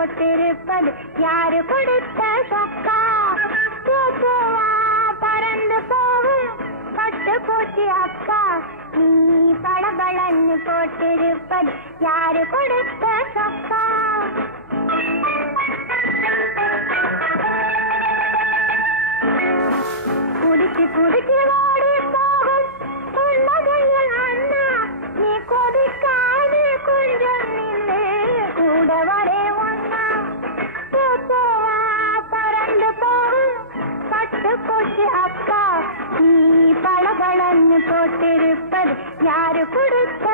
போட்டிருப்பது யாரு கொடுத்த சொக்கா? பூவா பறந்து போகும் பட்டு போச்சு அக்கா. நீ பளபளன்னு போட்டிருப்பது யாரு கொடுத்த சொக்கா? குடிச்சு குடிச்சு ஓடி போகும் புன்னகையில் அண்ணா. நீ கொதிக்காது கொஞ்சம் நின்று கூட வரே ஒன்னா. பூவா பறந்து போகும் பட்டு போச்சு அக்கா. நீ பளபளன்னு போட்டிருப்பது யாரு கொடுத்த